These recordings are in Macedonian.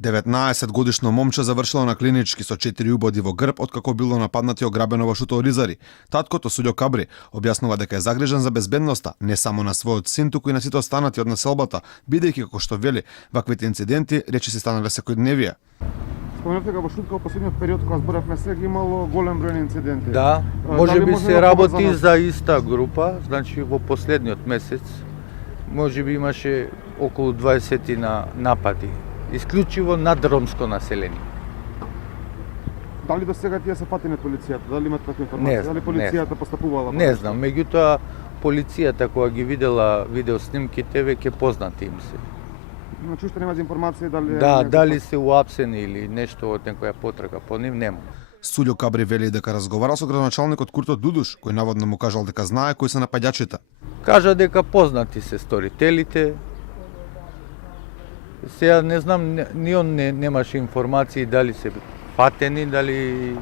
19-годишно момче завршило на клинички со 4 убоди во грб откако било нападнати и ограбено во Шуто Оризари. Таткото Сулјо Кабри објаснува дека е загрижен за безбедноста не само на својот син, туку и на сите останати од населбата, бидејќи како што вели, ваквите инциденти речиси станале секојдневие. Споменавте дека во Шутка во последниот период кога зборавме сега имало голем број на инциденти. Да, може би се работи за иста група, значи во последниот месец може би имаше околу 20 на напади, исклучиво над ромско население. Дали до сега тие се фатени од полицијата? Дали имате таква информација? Дали полицијата постапувала? Не знам, меѓутоа полицијата кога ги видела видеоснимките веќе познати им се. Значи уште нема информација дали Да, дали се уапсени или нешто од некоја потрага по нив нема. Сулјо Кабри вели дека разговарал со градоначалникот Курто Дудуш, кој наводно му кажал дека знае кои се напаѓачите. Кажа дека познати се сторителите. Сега не знам, ни он немаше информации дали се фатени, дали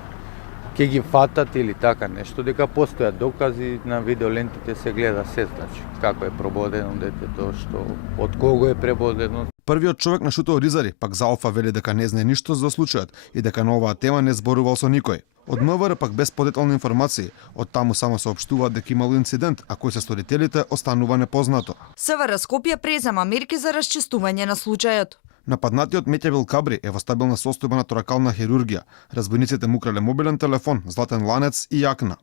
ќе ги фатат или така нешто, дека постојат докази, на видеолентите се гледа се, значи, како е прободено детето, што, од кого е пребодено. Првиот човек на Шуто Оризари, пак за Алфа, вели дека не знае ништо за случајот и дека на оваа тема не зборувал со никој. Од МВР пак без подетални информации, од таму само соопштуваат дека имало инцидент, а кои се сторителите останува непознато. СВР Скопје презема мерки за расчистување на случајот. Нападнатиот Метјавил Кабри е во стабилна состојба на торакална хирургија. Разбойниците му украле мобилен телефон, златен ланец и јакна.